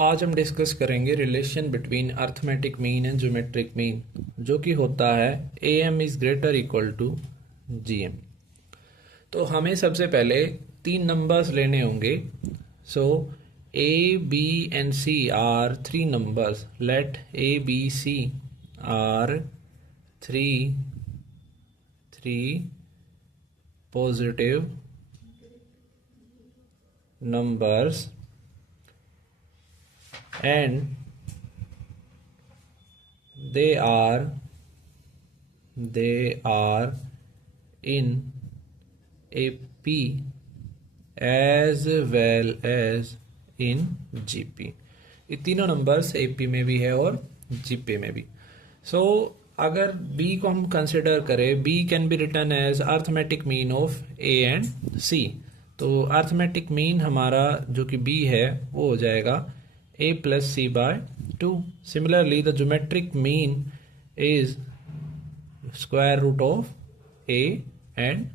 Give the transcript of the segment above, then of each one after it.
आज हम डिस्कस करेंगे relation between arithmetic mean and geometric mean, जो कि होता है A M is greater equal to G M. तो हमें सबसे पहले तीन नंबर्स लेने होंगे। So A B and C are three numbers. Let A B C are three positive numbers and they are in AP as well as in GP। ये तीनों numbers AP में भी है और GP में भी। सो अगर B को हम कंसिडर करें, B can be written as arithmetic mean of A and C। तो अर्थमेटिक मीन हमारा जो कि B है वो हो जाएगा A plus C by two. Similarly the geometric mean is square root of A and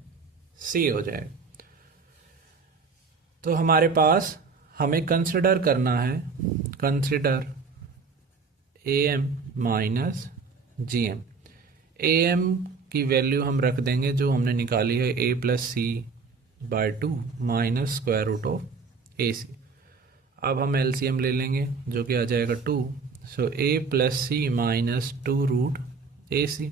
C हो जाएगा। तो हमारे पास हमें कंसिडर करना है, consider AM minus GM। AM की वैल्यू हम रख देंगे जो हमने निकाली है A plus C by two minus square root of A C. अब हम एलसीएम ले लेंगे जो कि आ जाएगा two. So A plus C minus two root A C.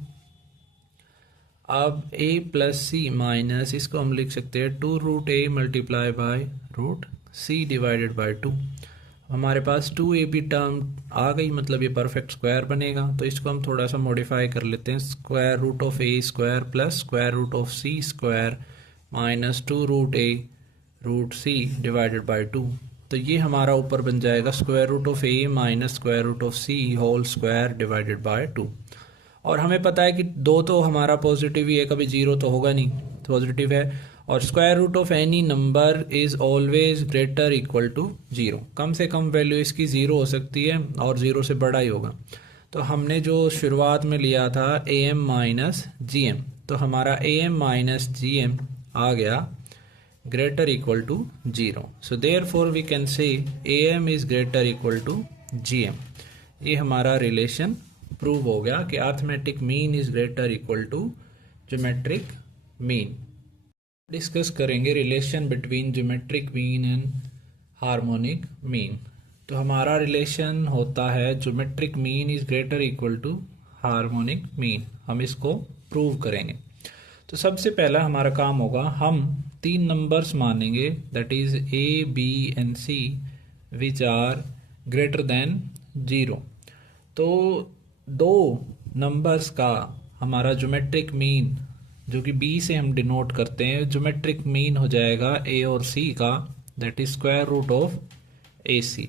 अब ए प्लस सी माइनस इसको हम लिख सकते हैं two root A multiply by root C divided by two. हमारे पास टू ए बी टर्म आ गई, मतलब ये परफेक्ट स्क्वायर बनेगा। तो इसको हम थोड़ा सा मॉडिफाई कर लेते हैं। Square root of A square plus square root of C square minus two root A root C divided by two. तो ये हमारा ऊपर बन जाएगा square root of A minus square root of C whole square divided by two. और हमें पता है कि दो तो हमारा पॉजिटिव ही है, कभी जीरो तो होगा नहीं, पॉजिटिव है। और square root of any number is always greater equal to zero. कम से कम वैल्यू इसकी ज़ीरो हो सकती है और ज़ीरो से बड़ा ही होगा। तो हमने जो शुरुआत में लिया था A M minus G M, तो हमारा A M minus G M आ गया greater equal to zero. So therefore we can say A M is greater equal to G M. ये हमारा रिलेशन प्रूव हो गया कि arithmetic mean is greater equal to geometric mean. Discuss करेंगे relation between geometric mean and harmonic mean. तो हमारा relation होता है geometric mean is greater equal to harmonic mean. हम इसको प्रूव करेंगे। तो सबसे पहला हमारा काम होगा, हम तीन नंबर्स मानेंगे that is A B and C which are greater than zero. तो दो नंबर्स का हमारा ज्योमेट्रिक मीन जो कि बी से हम डिनोट करते हैं, ज्योमेट्रिक मीन हो जाएगा ए और सी का, that is square root of A C.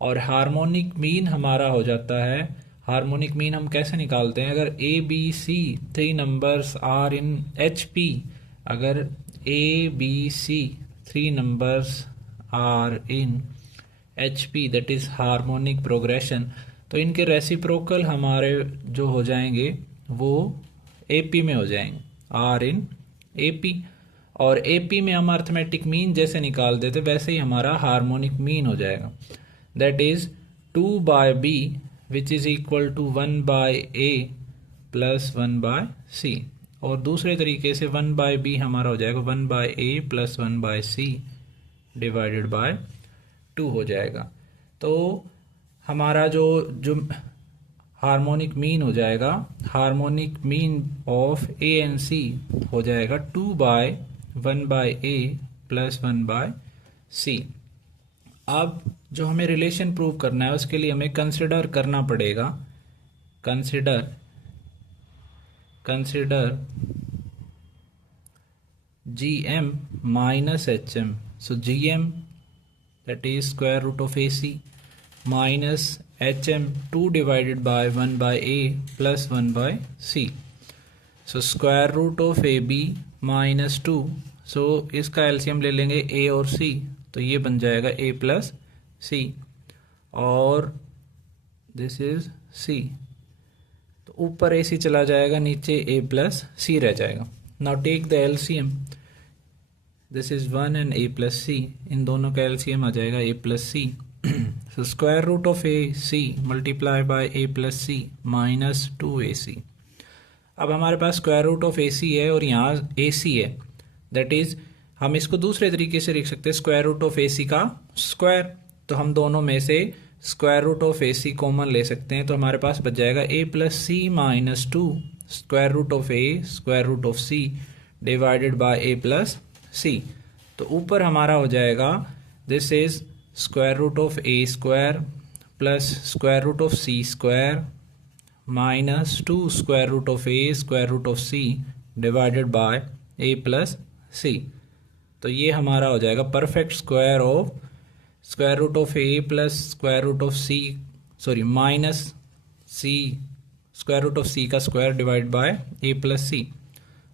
और हार्मोनिक मीन हमारा हो जाता है, हार्मोनिक मीन हम कैसे निकालते हैं, अगर A B C three numbers are in H P, अगर A B C three numbers are in H P that is harmonic progression, तो इनके रेसिप्रोकल हमारे जो हो जाएंगे वो ए पी में हो जाएंगे, आर इन ए पी। और ए पी में हम अर्थमेटिक मीन जैसे निकाल देते वैसे ही हमारा हार्मोनिक मीन हो जाएगा, that is two by B which is equal to one by A plus one by C. और दूसरे तरीके से वन बाय बी हमारा हो जाएगा one by A plus one by C divided by two हो जाएगा। तो हमारा जो हार्मोनिक मीन हो जाएगा, harmonic mean of A and C हो जाएगा two by one by A plus one by C. अब जो हमें रिलेशन प्रूव करना है उसके लिए हमें कंसिडर करना पड़ेगा, consider G M minus H M. So G M that is square root of A C minus H M two divided by one by A plus one by C. So square root of A B minus two, so इसका LCM ले लेंगे ए और सी, तो ये बन जाएगा A plus सी और this is सी। तो ऊपर ए सी चला जाएगा, नीचे ए प्लस सी रह जाएगा। Now take the LCM, this is one and A plus C, इन दोनों का एलसीएम आ जाएगा A plus C. So square root of AC multiplied by A plus C minus 2AC. अब हमारे पास स्क्वायर रूट ऑफ AC है और यहाँ AC है, दैट इज़ हम इसको दूसरे तरीके से लिख सकते हैं स्क्वायर रूट ऑफ AC का स्क्वायर। तो हम दोनों में से square root of AC common ले सकते हैं, तो हमारे पास बच जाएगा A plus C minus 2 square root of A square root of C divided by A plus C। तो ऊपर हमारा हो जाएगा this is square root of A square plus square root of C square minus 2 square root of A square root of C divided by A plus C। तो ये हमारा हो जाएगा perfect square of square root of A plus square root of C minus C square root of C का square divide by A plus C।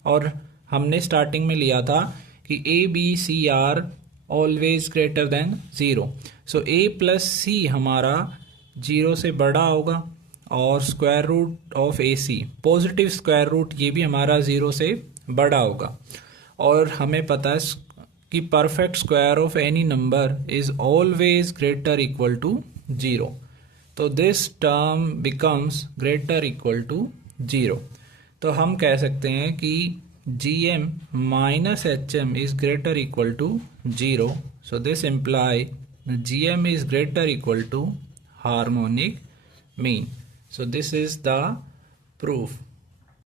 और हमने starting में लिया था कि A B C are always greater than 0। So A plus C हमारा 0 से बड़ा होगा और square root of AC positive square root ये भी हमारा 0 से बड़ा होगा। और हमें पता है कि perfect square of any number is always greater equal to 0। तो this term becomes greater equal to 0। तो हम कह सकते हैं कि GM minus HM is greater equal to 0. So this imply GM is greater equal to harmonic mean. So this is the proof.